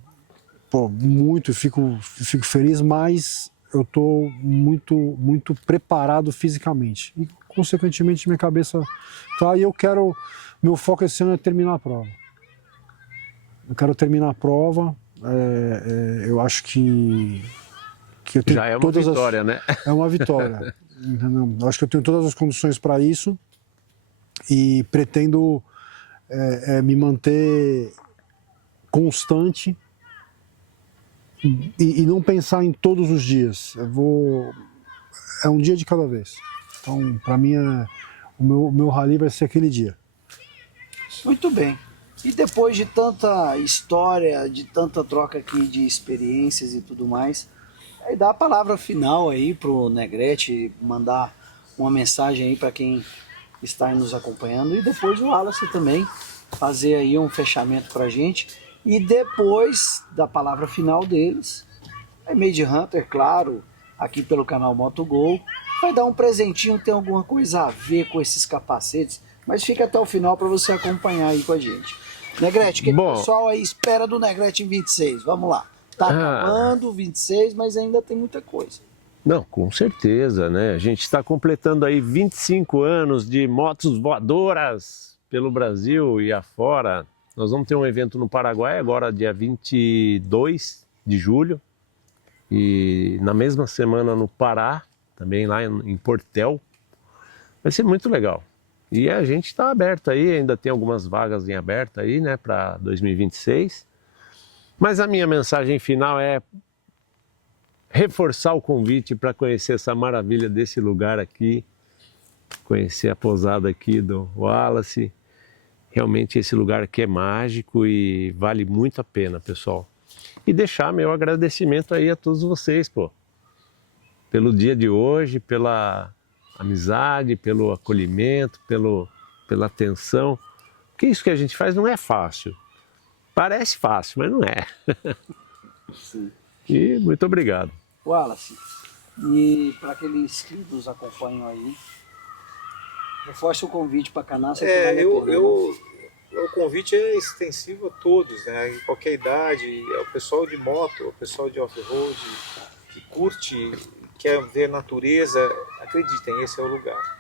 muito, fico feliz, mas eu estou muito preparado fisicamente e consequentemente minha cabeça tá, e meu foco esse ano é terminar a prova. Eu quero terminar a prova. Eu acho que eu tenho Já é uma vitória, né? É uma vitória. Entendeu? Eu acho que eu tenho todas as condições para isso e pretendo me manter constante e não pensar em todos os dias. É um dia de cada vez. Então, para mim, o meu rally vai ser aquele dia. Muito bem. E depois de tanta história, de tanta troca aqui de experiências e tudo mais, aí dá a palavra final aí pro Negrete, mandar uma mensagem aí para quem está nos acompanhando, e depois o Wallace também fazer aí um fechamento pra gente. E depois da palavra final deles, a Made Hunter, claro, aqui pelo canal MotoGo, vai dar um presentinho, tem alguma coisa a ver com esses capacetes, mas fica até o final para você acompanhar aí com a gente. Negrete, o que o pessoal aí espera do Negrete em 26? Vamos lá. Tá acabando 26, mas ainda tem muita coisa. Não, com certeza, né? A gente está completando aí 25 anos de motos voadoras pelo Brasil e afora. Nós vamos ter um evento no Paraguai agora, dia 22 de julho. E na mesma semana no Pará, também lá em Portel. Vai ser muito legal. E a gente está aberto aí, ainda tem algumas vagas em aberto aí, né, para 2026. Mas a minha mensagem final é reforçar o convite para conhecer essa maravilha desse lugar aqui, conhecer a pousada aqui do Wallace. Realmente esse lugar aqui é mágico e vale muito a pena, pessoal. E deixar meu agradecimento aí a todos vocês, pelo dia de hoje, pela amizade, pelo acolhimento, pela atenção. Porque isso que a gente faz não é fácil. Parece fácil, mas não é. Sim. E muito obrigado. Wallace, e para aqueles que nos acompanham aí, reforce o convite para a Canastra. O convite é extensivo a todos, né? Em qualquer idade, é o pessoal de moto, o pessoal de off-road, que curte, quer ver natureza, acreditem, esse é o lugar.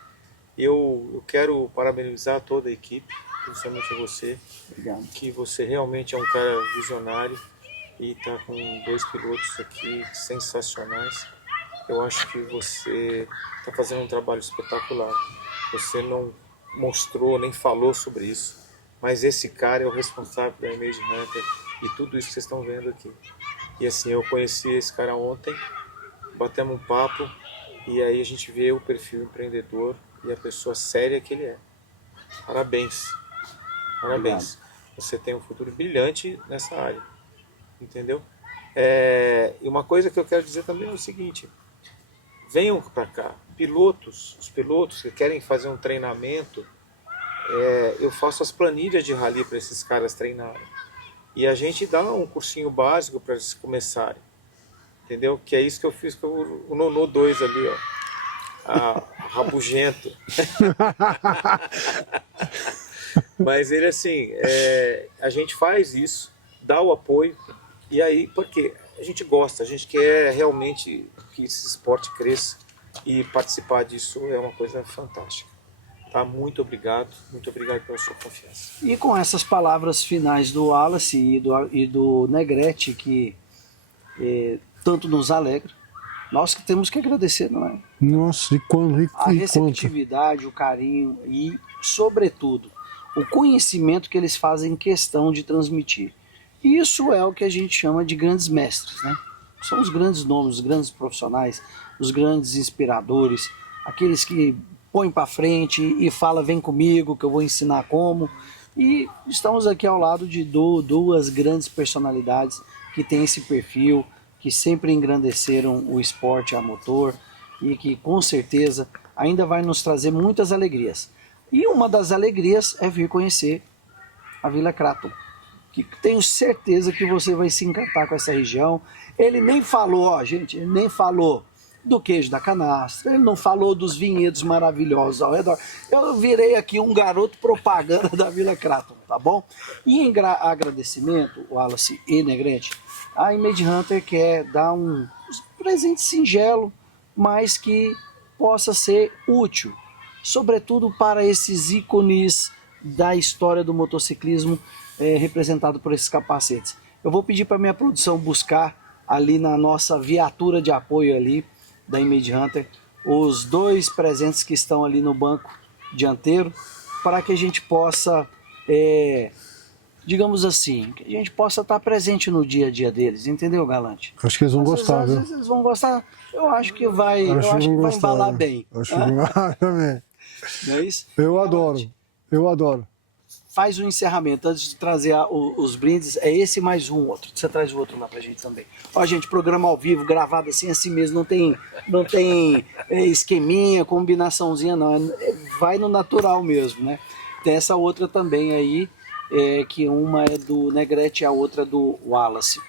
Eu quero parabenizar toda a equipe, principalmente você. Obrigado. Que você realmente é um cara visionário e está com 2 pilotos aqui sensacionais. Eu acho que você está fazendo um trabalho espetacular. Você não mostrou nem falou sobre isso, mas esse cara é o responsável da Made Hunter e tudo isso que vocês estão vendo aqui. E assim, eu conheci esse cara ontem, batemos um papo e aí a gente vê o perfil empreendedor e a pessoa séria que ele é. Parabéns. Parabéns. Obrigado. Você tem um futuro brilhante nessa área. Entendeu? E uma coisa que eu quero dizer também é o seguinte: venham para cá, os pilotos que querem fazer um treinamento, eu faço as planilhas de rally para esses caras treinarem. E a gente dá um cursinho básico para eles começarem. Entendeu? Que é isso que eu fiz com o Nonô 2 ali, ó. Rabugento. Mas ele assim, a gente faz isso, dá o apoio, e aí, porque a gente gosta, a gente quer realmente que esse esporte cresça, e participar disso é uma coisa fantástica. Tá? Muito obrigado pela sua confiança. E com essas palavras finais do Wallace e do Negrete, que tanto nos alegra, nós que temos que agradecer, não é? Nossa, e quando? A receptividade, o carinho e, sobretudo, o conhecimento que eles fazem questão de transmitir. Isso é o que a gente chama de grandes mestres, né? São os grandes nomes, os grandes profissionais, os grandes inspiradores, aqueles que põem para frente e falam, vem comigo que eu vou ensinar como. E estamos aqui ao lado de duas grandes personalidades que têm esse perfil, que sempre engrandeceram o esporte a motor e que com certeza ainda vai nos trazer muitas alegrias. E uma das alegrias é vir conhecer a Vila Craton, que tenho certeza que você vai se encantar com essa região. Ele nem falou, ó gente, ele nem falou do queijo da canastra, ele não falou dos vinhedos maravilhosos ao redor. Eu virei aqui um garoto propaganda da Vila Craton, tá bom? E em agradecimento, Wallace e Negrete, a Image Hunter quer dar um presente singelo, mas que possa ser útil, sobretudo para esses ícones da história do motociclismo representado por esses capacetes. Eu vou pedir para minha produção buscar ali na nossa viatura de apoio ali da Image Hunter os dois presentes que estão ali no banco dianteiro, para que a gente possa, digamos assim, que a gente possa estar presente no dia a dia deles, entendeu, Galante? Acho que eles vão gostar, viu? Às vezes eles vão gostar, eu acho que vai, vai embalar bem. Acho que vai também. Não é isso? Eu adoro, eu adoro. Faz o encerramento, antes de trazer os brindes, é esse mais um outro. Você traz o outro lá pra gente também. Ó, gente, programa ao vivo, gravado assim mesmo, não tem esqueminha, combinaçãozinha, não. Vai no natural mesmo, né? Tem essa outra também aí, que uma é do Negrete e a outra é do Wallace.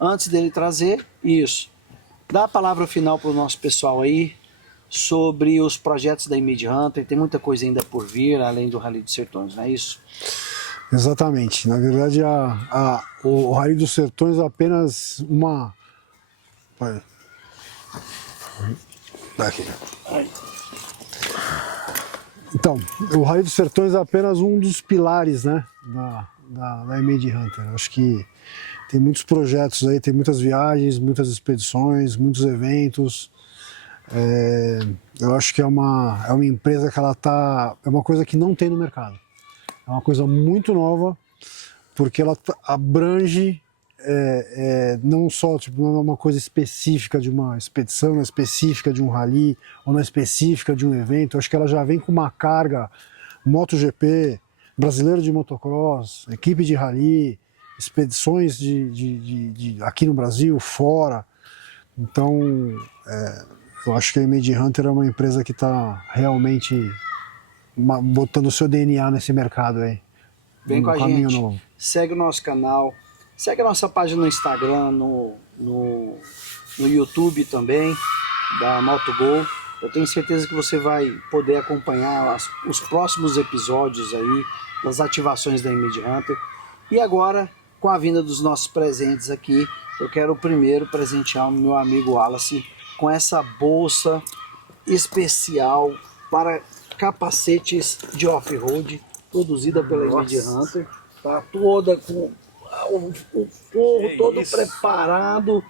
Antes dele trazer, isso. Dá a palavra final pro nosso pessoal aí, sobre os projetos da Image Hunter. Tem muita coisa ainda por vir, além do Rally dos Sertões, não é isso? Exatamente. Na verdade, o Rally dos Sertões é apenas uma... Daqui. Então, o Rally dos Sertões é apenas um dos pilares, né, da Image Hunter. Acho que tem muitos projetos aí, tem muitas viagens, muitas expedições, muitos eventos. Eu acho que é uma empresa que é uma coisa que não tem no mercado. É uma coisa muito nova, porque ela abrange não só, tipo, não é uma coisa específica de uma expedição, não é específica de um rally, ou não é específica de um evento. Eu acho que ela já vem com uma carga MotoGP, brasileiro de motocross, equipe de rally, expedições aqui no Brasil, fora. Então, eu acho que a Image Hunter é uma empresa que está realmente botando o seu DNA nesse mercado aí. Vem com a gente, novo. Segue o nosso canal, segue a nossa página no Instagram, no YouTube também, da MotoGo. Eu tenho certeza que você vai poder acompanhar os próximos episódios aí, das ativações da Image Hunter. E agora, com a vinda dos nossos presentes aqui, eu quero primeiro presentear o meu amigo Wallace com essa bolsa especial para capacetes de off-road, produzida pela Image Hunter, tá toda com o forro todo preparado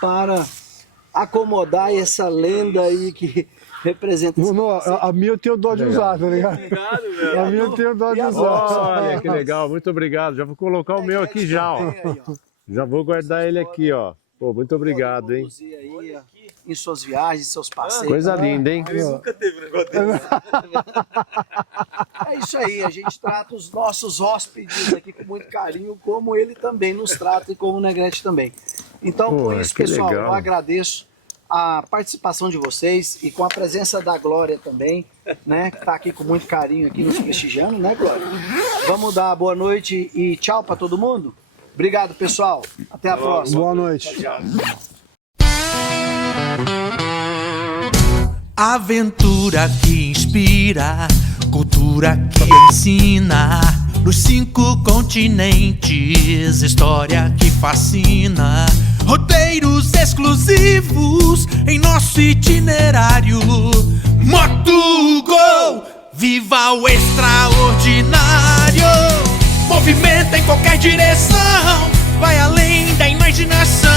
para acomodar essa lenda aí que representa esse a minha eu tenho dó de usar, tá ligado? A minha eu tenho dó de usar. Olha, que legal, muito obrigado. Já vou colocar o meu aqui já, ó. Já vou guardar ele aqui, ó. Pô, muito obrigado, hein? Aí, em suas viagens, seus passeios. Coisa linda, hein? Ele nunca teve um negócio desse. É isso aí, a gente trata os nossos hóspedes aqui com muito carinho, como ele também nos trata e como o Negrete também. Então, Pô, com isso, pessoal, eu agradeço a participação de vocês e com a presença da Glória também, né? Que tá aqui com muito carinho aqui nos prestigiando, né, Glória? Vamos dar boa noite e tchau para todo mundo? Obrigado, pessoal. Até a próxima. Boa noite. Tchau. Aventura que inspira, cultura que ensina. Nos 5 continentes, história que fascina. Roteiros exclusivos em nosso itinerário. MotoGo, viva o extraordinário. Movimenta em qualquer direção, vai além da imaginação.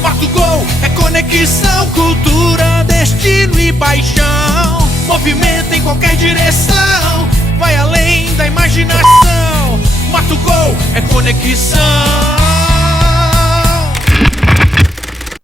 MotoGo é conexão, cultura, destino e paixão. Movimenta em qualquer direção, vai além da imaginação. conexão.